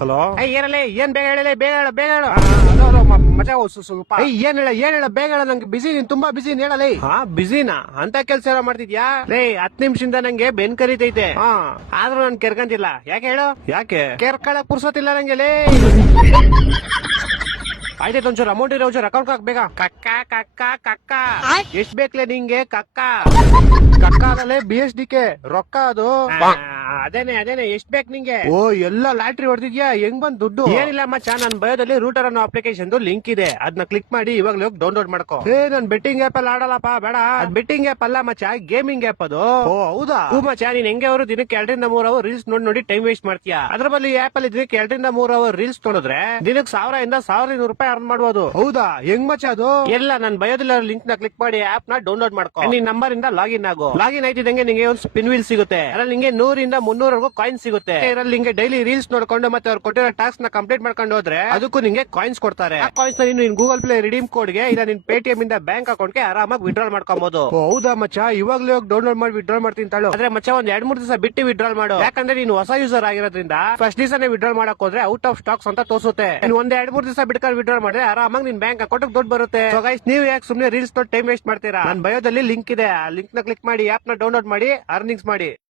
hello ಏನಲ್ಲ ಏನ್ ಬೇಗ ಹೇಳಲೇ ಬೇಗ ಹೇಳ ಬೇಗ ಹೇಳ ಮಜಾ ಸ್ವಲ್ಪ ಏನ್ ಹೇಳ ಬೇಗ ಹೇಳ ನಂಗೆ ಬಿಸಿ ನೀನ್ ತುಂಬಾ ಬಿಸಿ ಹೇಳಲೇ ಹಾ ಬಿಸಿನಾ ಅಂತ ಕೆಲ್ಸ ಎಲ್ಲ ಮಾಡ್ತಿದ್ಯಾ ರೇ 10 ನಿಮಿಷದಿಂದ ನಂಗೆ ಬೆನ್ ಕರಿತೈತೆ ಹಾ ಆದ್ರೂ ನನ್ ಕೆರ್ಕಂತಿಲ್ಲ ಯಾಕೆ ಹೇಳು ಯಾಕೆ ಕೆರ್ಕಳಕ್ ಪುರ್ಸೋತಿಲ್ಲ ನಂಗೆ ಲೇ ಆಯ್ತಾಯ್ತು ಒಂಚೂರು ಅಮೌಂಟ್ ಇರೋ ಒಂಚೂರು ಅಕೌಂಟ್ ಹಾಕ್ಬೇಕಾ ಕಕ್ಕ ಕಕ್ಕ ಕಕ್ಕ ಎಷ್ಟ್ ಬೇಕ್ಲೆ ನಿಂಗೆ ಕಕ್ಕ ಕಕ್ಕ ಆಗಲೇ BSDK ರೊಕ್ಕ ಅದು ಅದೇನೆ ಎಷ್ಟ್ ಬೇಕು ನಿಂಗೆ ಓ ಎಲ್ಲ ಲಾಟ್ರಿ ಹೊಡೆದಿದ್ಯಾ ಹೆಂಗ್ ಬಂದ್ ದುಡ್ಡು ಏನಿಲ್ಲ ಮಚ್ಚ ನನ್ ಬಯೋದಲ್ಲಿ ರೂಟರ್ ಅನ್ನೋ ಅಪ್ಲಿಕೇಶನ್ ಲಿಂಕ್ ಇದೆ ಅದನ್ನ ಕ್ಲಿಕ್ ಮಾಡಿ ಇವಾಗಲೇ ಹೋಗಿ ಡೌನ್ಲೋಡ್ ಮಾಡ್ಕೋ ನನ್ ಬೆಟ್ಟಿಂಗ್ ಆಪ್ ಅಲ್ಲಿ ಆಡಲ್ಲಪ್ಪ ಬೇಡ ಬೆಟ್ಟಿಂಗ್ ಆಪ್ ಅಲ್ಲ ಮಚ್ಚ ಗೇಮಿಂಗ್ ಆಪ್ ಅದು ಓ ಹೌದಾ ಮಚ್ಚ ನೀನ್ ಹೆಂಗೆ ಅವರು ದಿನಕ್ಕೆ 2 ರಿಂದ 3 ಅವರ್ ರೀಲ್ಸ್ ನೋಡಿ ಟೈಮ್ ವೇಸ್ಟ್ ಮಾಡ್ತೀಯಾ ಅದ್ರ ಬದಲು ಈ ಆಪ್ ಅಲ್ಲಿ ದಿನಕ್ಕೆ 2 ರಿಂದ 3 ಅವರ್ ರೀಲ್ಸ್ ನೋಡಿದ್ರೆ ದಿನಕ್ಕೆ 1000 ಇಂದ 1200 ರೂಪಾಯಿ ಅರ್ನ್ ಮಾಡಬಹುದು ಹೌದಾ ಹೆಂಗ್ ಮಚ್ಚ ಅದು ಎಲ್ಲ ನನ್ ಬಯೋದಲ್ಲಿ ಲಿಂಕ್ ನ ಕ್ಲಿಕ್ ಮಾಡಿ ಆಪ್ ನ ಡೌನ್ಲೋಡ್ ಮಾಡ್ಕೋ ನಿನ್ ನಂಬರ್ ಇಂದ ಲಾಗಿನ್ ಆಗೋ ಲಾಗಿನ್ ಆಯ್ತಿದಂಗೆ ನಿಂಗೆ ಒಂದು ಸ್ಪಿನ್ ವೀಲ್ ಸಿಗುತ್ತೆ ಅದ್ರಲ್ಲಿ ನಿಂಗೆ 100 ರಿಂದ 300 ಕಾಯಿನ್ ಸಿಗುತ್ತೆ ಇದರಲ್ಲಿ ನಿಂಗೆ ಡೈಲಿ ರೀಲ್ಸ್ ನೋಡ್ಕೊಂಡು ಮತ್ತೆ ಅವ್ರು ಕೊಟ್ಟಿರೋ ಟಾಸ್ಕ್ ನ ಕಂಪ್ಲೀಟ್ ಮಾಡ್ಕೊಂಡು ಹೋದ್ರೆ ಅದಕ್ಕೂ ನಿಂಗೆ ಕಾಯಿನ್ಸ್ ಕೊಡ್ತಾರೆ ಆ ಕಾಯಿನ್ಸ್ ನ ನೀನು ಗೂಗಲ್ ಪ್ಲೇ ರಿಡೀಮ್ ಕೋಡ್ ಗೆ ಇಲ್ಲ ನಿನ್ ಪೇಟಿಎಂ ಇಂದ ಬ್ಯಾಂಕ್ ಅಕೌಂಟ್ ಗೆ ಆರಾಮಾಗಿ ವಿಡ್ರಾಲ್ ಮಾಡ್ಕೊಬಹುದು ಹೌದಾ ಮಚ್ಚ ಇವಾಗ್ಲೇ ಹೋಗಿ ಡೌನ್ಲೋಡ್ ಮಾಡಿ ವಿಡ್ರಾಲ್ ಮಾಡ್ತೀನಿ ತಾಳು ಆದ್ರೆ ಮಚ್ಚ ಒಂದ್ 2-3 ದಿವಸ ಬಿಟ್ಟು ವಿಡ್ರಾಲ್ ಮಾಡು ಯಾಕಂದ್ರೆ ನೀನು ಹೊಸ ಯೂಸರ್ ಆಗಿರೋದ್ರಿಂದ ಫಸ್ಟ್ ದಿವಸನೇ ವಿಡ್ರಾಲ್ ಮಾಡಕ್ ಹೋದ್ರೆ ಔಟ್ ಆಫ್ ಸ್ಟಾಕ್ಸ್ ಅಂತ ತೋರಿಸುತ್ತೆ ನೀನು ಒಂದ್ 2-3 ದಿವಸ ಬಿಟ್ಕೊಂಡು ವಿಡ್ರಾಲ್ ಮಾಡಿದ್ರೆ ಆರಾಮಾಗಿ ನಿನ್ ಬ್ಯಾಂಕ್ ಅಕೌಂಟ್ ದುಡ್ಡು ಬರುತ್ತೆ ಸೊ ಗೈಸ್ ನೀವು ಯಾಕೆ ಸುಮ್ನೆ ರೀಲ್ಸ್ ನೋಡಿ ಟೈಮ್ ವೇಸ್ಟ್ ಮಾಡ್ತೀರಾ ನನ್ನ ಬಯೋದಲ್ಲಿ ಲಿಂಕ್ ಇದೆ ಆ ಲಿಂಕ್ ನ ಕ್ಲಿಕ್ ಮಾಡಿ ಆಪ್ ನ ಡೌನ್ಲೋಡ್ ಮಾಡಿ ಅರ್ನಿಂಗ್ಸ್ ಮಾಡಿ